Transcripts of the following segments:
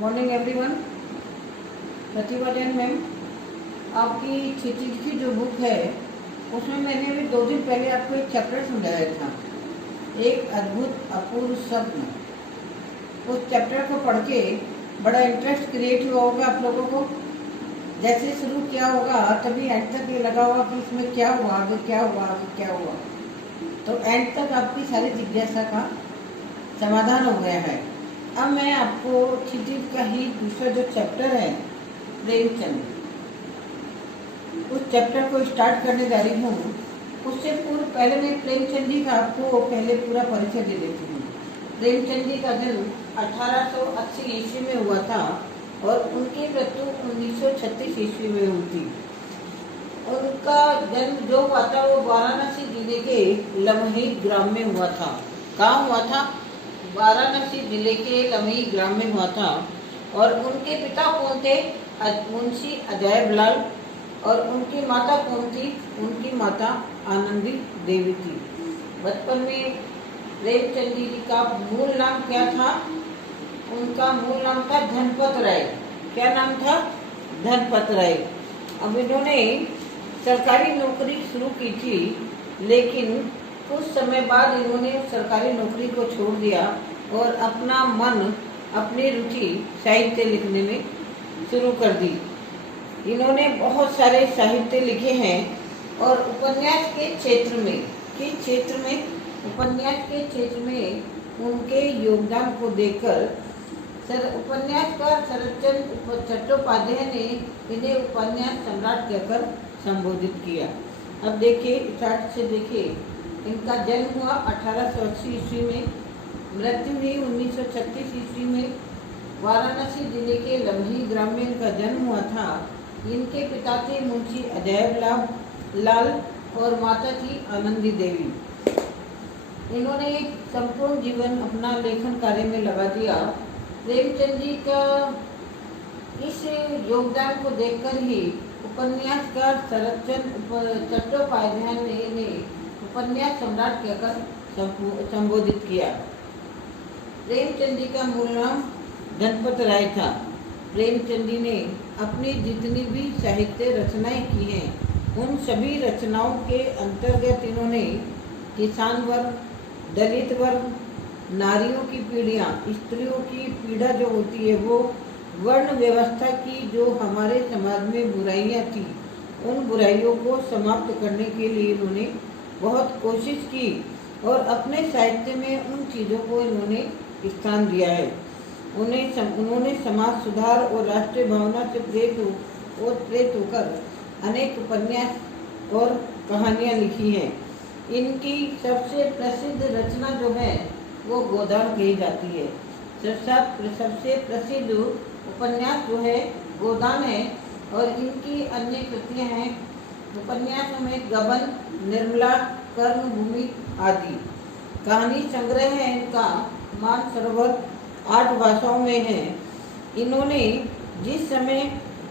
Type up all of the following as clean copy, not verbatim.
Morning everyone. Pratibha Jain ma'am, आपकी thesis की जो बुक है उसमें मैंने अभी 2 दिन पहले आपको एक चैप्टर समझाया था, एक अद्भुत अपूर्व स्वप्न। उस चैप्टर को पढ़ के बड़ा इंटरेस्ट क्रिएट हुआ होगा आप लोगों को। जैसे शुरू किया होगा तभी एंड तक ये लगा होगा कि इसमें क्या हुआ, आगे क्या हुआ, आगे क्या हुआ। तो एंड तक आपकी सारी जिज्ञासा का समाधान हो गया है। अब मैं आपको थीसिस का ही दूसरा जो चैप्टर है प्रेमचंद, उस चैप्टर को स्टार्ट करने जा रही हूँ। उससे पूर्व पहले मैं प्रेमचंद जी का आपको पहले पूरा परिचय दे देती हूँ। प्रेमचंद जी का जन्म 1880 ईस्वी में हुआ था और उनकी मृत्यु 1936 ईस्वी में हुई थी। और उनका जन्म जो हुआ था वो वाराणसी जिले के लमही ग्राम में हुआ था। कहाँ हुआ था? वाराणसी जिले के लमही ग्राम में हुआ था। और उनके पिता कौन थे? मुंशी अजैब लाल। और उनकी माता कौन थी? उनकी माता आनंदी देवी थी। बचपन में प्रेमचंद जी का मूल नाम क्या था? उनका मूल नाम था धनपत राय। क्या नाम था? धनपत राय। अब इन्होंने सरकारी नौकरी शुरू की थी, लेकिन कुछ समय बाद इन्होंने सरकारी नौकरी को छोड़ दिया और अपना मन, अपनी रुचि साहित्य लिखने में शुरू कर दी। इन्होंने बहुत सारे साहित्य लिखे हैं और उपन्यास के क्षेत्र में, उपन्यास के क्षेत्र में उनके योगदान को देखकर उपन्यासकार शरतचंद्र चट्टोपाध्याय ने इन्हें उपन्यास सम्राट कहकर संबोधित किया। अब देखिए, स्टार्ट से देखिए। इनका जन्म हुआ 1880 ईस्वी में, मृत्यु हुई 1936 ईस्वी में। वाराणसी जिले के लमही ग्राम में इनका जन्म हुआ था। इनके पिता थे मुंशी अजैब लाल और माता थी आनंदी देवी। इन्होंने संपूर्ण जीवन अपना लेखन कार्य में लगा दिया। प्रेमचंद जी का इस योगदान को देखकर ही उपन्यासकार शरतचंद्र चट्टोपाध्याय ने उपन्यास सम्राट कहकर संबोधित किया। प्रेमचंद जी का मूल नाम धनपत राय था। प्रेमचंद जी ने अपनी जितनी भी साहित्य रचनाएं की हैं, उन सभी रचनाओं के अंतर्गत इन्होंने किसान वर्ग, दलित वर्ग, नारियों की पीड़ियाँ, स्त्रियों की पीड़ा जो होती है, वो वर्ण व्यवस्था की जो हमारे समाज में बुराइयाँ थी, उन बुराइयों को समाप्त करने के लिए इन्होंने बहुत कोशिश की और अपने साहित्य में उन चीज़ों को इन्होंने स्थान दिया है। उन्होंने समाज सुधार और राष्ट्रीय भावना से प्रेरित होकर अनेक उपन्यास और कहानियाँ लिखी हैं। इनकी सबसे प्रसिद्ध रचना जो है वो गोदान कही जाती है। सबसे प्रसिद्ध उपन्यास जो है गोदान है। और इनकी अन्य कृतियाँ हैं उपन्यासों में गबन, निर्मला, कर्मभूमि आदि। कहानी संग्रह है इनका मानसरोवर, 8 भाषाओं में है। इन्होंने जिस समय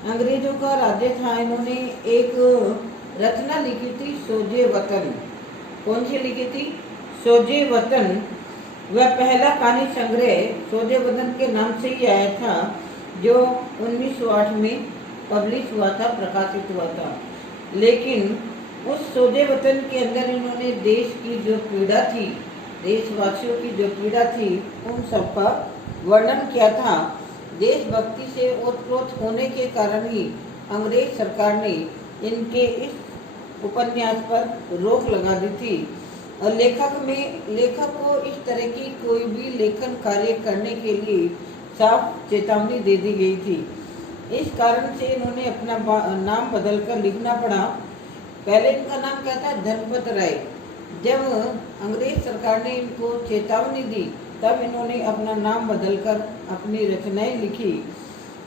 अंग्रेजों का राज्य था, इन्होंने एक रचना लिखी थी, सोजे वतन। कौन सी लिखी थी? सोजे वतन। वह पहला कहानी संग्रह सोजे वतन के नाम से ही आया था, जो 1908 में पब्लिश हुआ था, प्रकाशित हुआ था। लेकिन उस सोजे वतन के अंदर इन्होंने देश की जो पीड़ा थी, देशवासियों की जो पीड़ा थी, उन सब का वर्णन किया था। देशभक्ति से ओतप्रोत होने के कारण ही अंग्रेज सरकार ने इनके इस उपन्यास पर रोक लगा दी थी और लेखक को इस तरह की कोई भी लेखन कार्य करने के लिए साफ चेतावनी दे दी गई थी। इस कारण से इन्होंने अपना नाम बदलकर लिखना पड़ा। पहले इनका नाम क्या था? धनपत राय। जब अंग्रेज सरकार ने इनको चेतावनी दी, तब इन्होंने अपना नाम बदलकर अपनी रचनाएं लिखी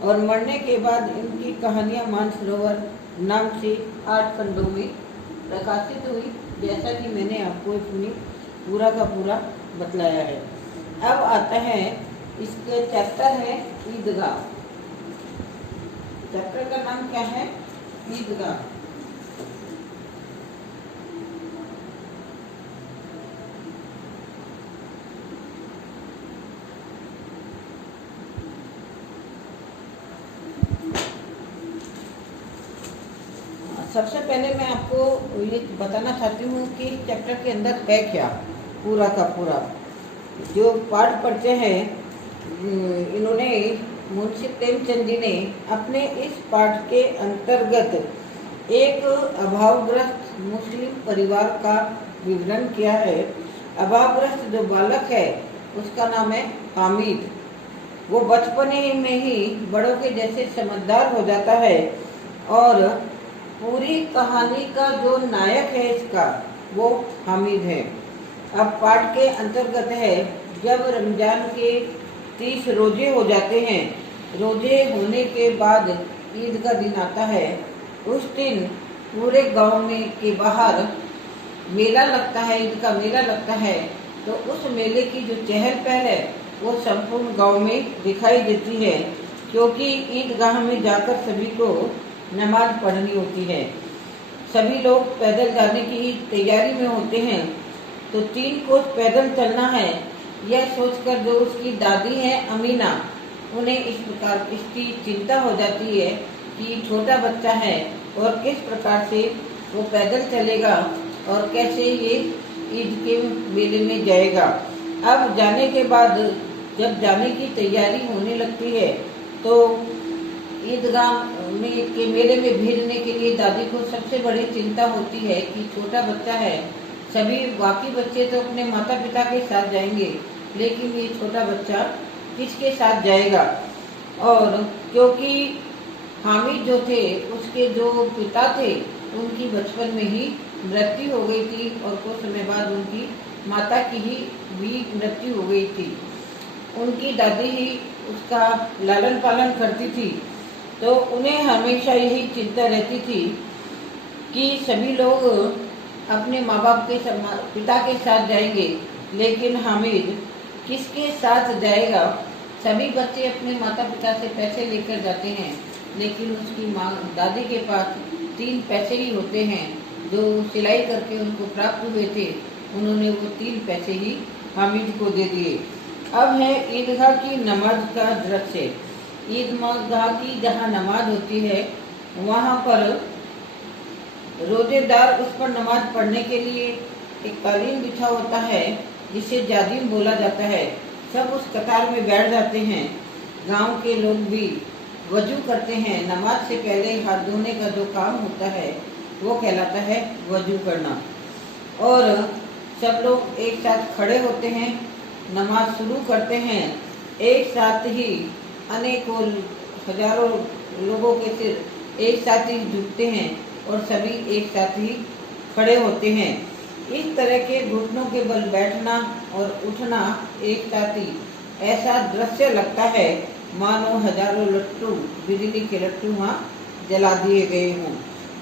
और मरने के बाद इनकी कहानियाँ मानसरोवर नाम से 8 खंडों में प्रकाशित हुई, जैसा कि मैंने आपको इसमें पूरा का पूरा बतलाया है। अब आता है इसका चैप्टर है ईदगाह। चैप्टर का नाम क्या है? ईदगाह। सबसे पहले मैं आपको ये बताना चाहती हूँ कि चैप्टर के अंदर है क्या, पूरा का पूरा जो पाठ पढ़ते हैं। इन्होंने मुंशी प्रेमचंद जी ने अपने इस पाठ के अंतर्गत एक अभावग्रस्त मुस्लिम परिवार का विवरण किया है। अभावग्रस्त जो बालक है उसका नाम है हामिद। वो बचपने में ही बड़ों के जैसे समझदार हो जाता है और पूरी कहानी का जो नायक है इसका वो हामिद है। अब पाठ के अंतर्गत है, जब रमजान के 30 रोजे हो जाते हैं, रोजे होने के बाद ईद का दिन आता है। उस दिन पूरे गांव में के बाहर मेला लगता है, ईद का मेला लगता है। तो उस मेले की जो चहल पहल है वो संपूर्ण गांव में दिखाई देती है, क्योंकि ईदगाह में जाकर सभी को नमाज पढ़नी होती है। सभी लोग पैदल जाने की तैयारी में होते हैं। तो 3 कोस पैदल चलना है, यह सोचकर जो उसकी दादी है अमीना, उन्हें इस प्रकार इसकी चिंता हो जाती है कि छोटा बच्चा है और किस प्रकार से वो पैदल चलेगा और कैसे ये ईद के मेले में जाएगा। अब जाने के बाद जब जाने की तैयारी होने लगती है तो ईदगाह में के मेले में भेजने के लिए दादी को सबसे बड़ी चिंता होती है कि छोटा बच्चा है। सभी बाकी बच्चे तो अपने माता पिता के साथ जाएंगे, लेकिन ये छोटा बच्चा किसके साथ जाएगा। और क्योंकि हामिद जो थे उसके जो पिता थे उनकी बचपन में ही मृत्यु हो गई थी और कुछ समय बाद उनकी माता की ही भी मृत्यु हो गई थी। उनकी दादी ही उसका लालन पालन करती थी। तो उन्हें हमेशा यही चिंता रहती थी कि सभी लोग अपने माँ बाप के पिता के साथ जाएंगे, लेकिन हामिद किसके साथ जाएगा। सभी बच्चे अपने माता पिता से पैसे लेकर जाते हैं, लेकिन उसकी माँ दादी के पास 3 पैसे ही होते हैं जो सिलाई करके उनको प्राप्त हुए थे। उन्होंने वो 3 पैसे ही हामिद को दे दिए। अब है ईदगाह की नमाज का दृश्य। ईदगाह की जहाँ नमाज होती है वहाँ पर रोजेदार उस पर नमाज पढ़ने के लिए एक कालीन बिछा होता है जिसे जादीम बोला जाता है। सब उस कतार में बैठ जाते हैं। गांव के लोग भी वजू करते हैं। नमाज से पहले हाथ धोने का जो काम होता है वो कहलाता है वजू करना। और सब लोग एक साथ खड़े होते हैं, नमाज शुरू करते हैं। एक साथ ही अनेकों हजारों लोगों के सिर एक साथ ही झुकते हैं और सभी एक साथ ही खड़े होते हैं। इस तरह के घुटनों के बल बैठना और उठना एक साथ ही ऐसा दृश्य लगता है मानो हजारों लट्टू, बिजली के लट्टू वहाँ जला दिए गए हों।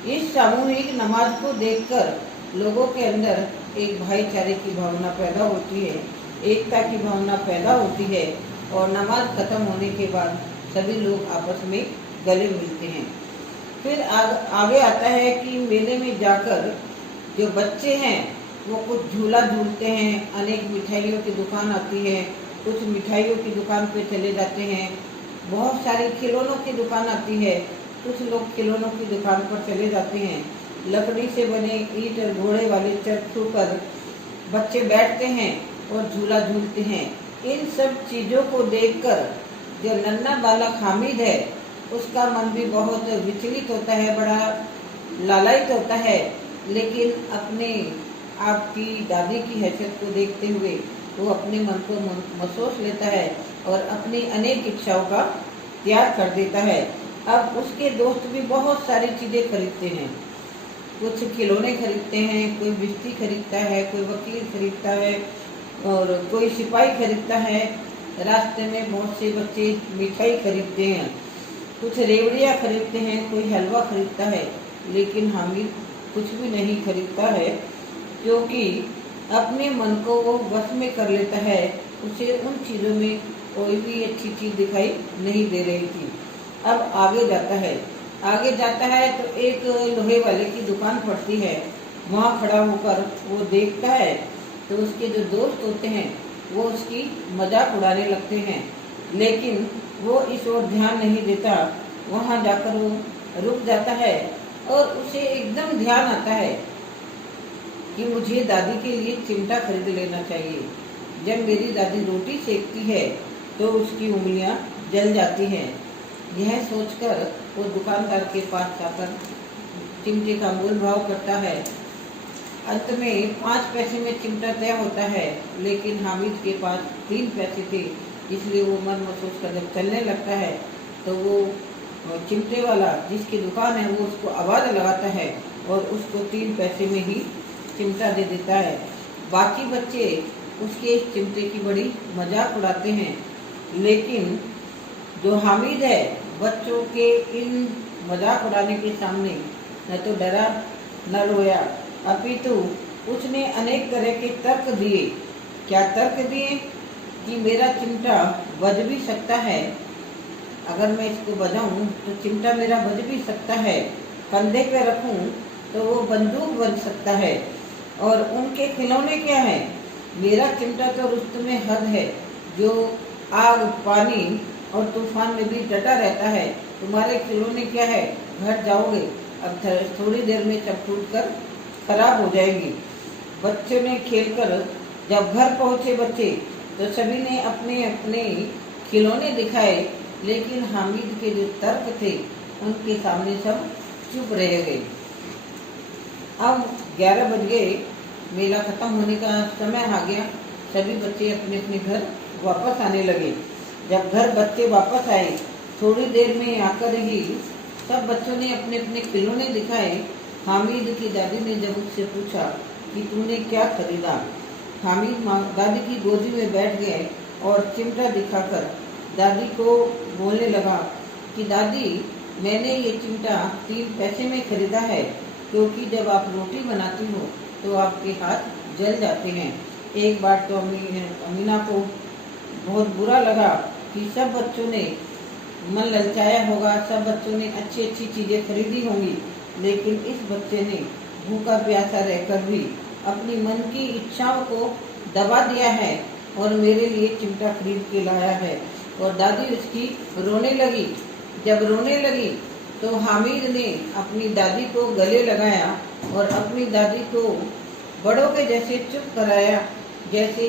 इस सामूहिक नमाज को देखकर लोगों के अंदर एक भाईचारे की भावना पैदा होती है, एकता की भावना पैदा होती है और नमाज खत्म होने के बाद सभी लोग आपस में गले मिलते हैं। फिर आगे आता है कि मेले में जाकर जो बच्चे हैं वो कुछ झूला झूलते हैं। अनेक मिठाइयों की दुकान आती है, कुछ मिठाइयों की दुकान पे चले जाते हैं। बहुत सारी खिलौनों की दुकान आती है, कुछ लोग खिलौनों की दुकान पर चले जाते हैं। लकड़ी से बने ईंट और घोड़े वाले चरखों पर बच्चे बैठते हैं और झूला झूलते हैं। इन सब चीज़ों को देखकर जो नन्हा बालक हामिद है उसका मन भी बहुत विचलित होता है, बड़ा लालायित होता है। लेकिन अपने आपकी दादी की हैसियत को देखते हुए वो अपने मन को महसूस लेता है और अपनी अनेक इच्छाओं का त्याग कर देता है। अब उसके दोस्त भी बहुत सारी चीज़ें खरीदते हैं। कुछ खिलौने खरीदते हैं, कोई बिस्ती खरीदता है, कोई वकील खरीदता है और कोई सिपाही खरीदता है। रास्ते में बहुत से बच्चे मिठाई खरीदते हैं, कुछ रेवड़ियाँ खरीदते हैं, कोई हलवा खरीदता है। लेकिन हामिद कुछ भी नहीं खरीदता है, क्योंकि अपने मन को वो वश में कर लेता है। उसे उन चीज़ों में कोई भी अच्छी चीज़ दिखाई नहीं दे रही थी। अब आगे जाता है तो एक लोहे वाले की दुकान पड़ती है। वहाँ खड़ा होकर वो देखता है तो उसके जो दोस्त होते हैं वो उसकी मजाक उड़ाने लगते हैं, लेकिन वो इस ओर ध्यान नहीं देता। वहाँ जाकर वो रुक जाता है और उसे एकदम ध्यान आता है कि मुझे दादी के लिए चिमटा खरीद लेना चाहिए। जब मेरी दादी रोटी सेकती है तो उसकी उंगलियां जल जाती हैं। यह सोचकर वो दुकानदार के पास जाकर चिमटे का मोल भाव करता है। अंत में 5 पैसे में चिमटा तय होता है, लेकिन हामिद के पास 3 पैसे थे, इसलिए वो मन में सोचकर जब चलने लगता है तो वो चिमटे वाला जिसकी दुकान है वो उसको आवाज़ लगाता है और उसको 3 पैसे में ही चिमटा दे देता है। बाकी बच्चे उसके इस चिमटे की बड़ी मजाक उड़ाते हैं, लेकिन जो हामिद है बच्चों के इन मजाक उड़ाने के सामने न तो डरा न रोया, अपितु उसने अनेक तरह के तर्क दिए। क्या तर्क दिए कि मेरा चिमटा बज भी सकता है, अगर मैं इसको बजाऊं तो चिमटा मेरा बज भी सकता है, कंधे पे रखूं तो वो बंदूक बन सकता है। और उनके खिलौने क्या है? मेरा चिमटा तो रुस्तमे में हद है, जो आग पानी और तूफान में भी डटा रहता है। तुम्हारे खिलौने क्या है? घर जाओगे, अब थोड़ी देर में सब टूट कर खराब हो जाएंगी। बच्चों ने खेलकर जब घर पहुंचे बच्चे तो सभी ने अपने अपने खिलौने दिखाए, लेकिन हामिद के जो तर्क थे उनके सामने सब चुप रह गए। अब 11 बज गए, मेला खत्म होने का समय आ गया। सभी बच्चे अपने अपने घर वापस आने लगे। जब घर बच्चे वापस आए, थोड़ी देर में आकर ही सब बच्चों ने अपने अपने खिलौने दिखाए। हामिद की दादी ने जब उससे पूछा कि तूने क्या खरीदा, हामिद दादी की गोदी में बैठ गए और चिमटा दिखाकर दादी को बोलने लगा कि दादी, मैंने ये चिमटा 3 पैसे में खरीदा है, क्योंकि जब आप रोटी बनाती हो तो आपके हाथ जल जाते हैं। एक बार तो अमीना को बहुत बुरा लगा कि सब बच्चों ने मन ललचाया होगा, सब बच्चों ने अच्छी अच्छी चीज़ें खरीदी होंगी, लेकिन इस बच्चे ने भूखा प्यासा रहकर भी अपनी मन की इच्छाओं को दबा दिया है और मेरे लिए चिमटा खरीद के लाया है। और दादी उसकी रोने लगी। जब रोने लगी तो हामिद ने अपनी दादी को गले लगाया और अपनी दादी को बड़ों के जैसे चुप कराया, जैसे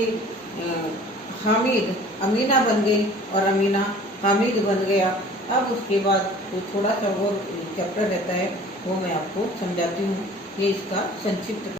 हामिद अमीना बन गई और अमीना हामिद बन गया। अब उसके बाद तो थोड़ा सा और चैप्टर रहता है, वो मैं आपको समझाती हूँ। ये इसका संक्षिप्त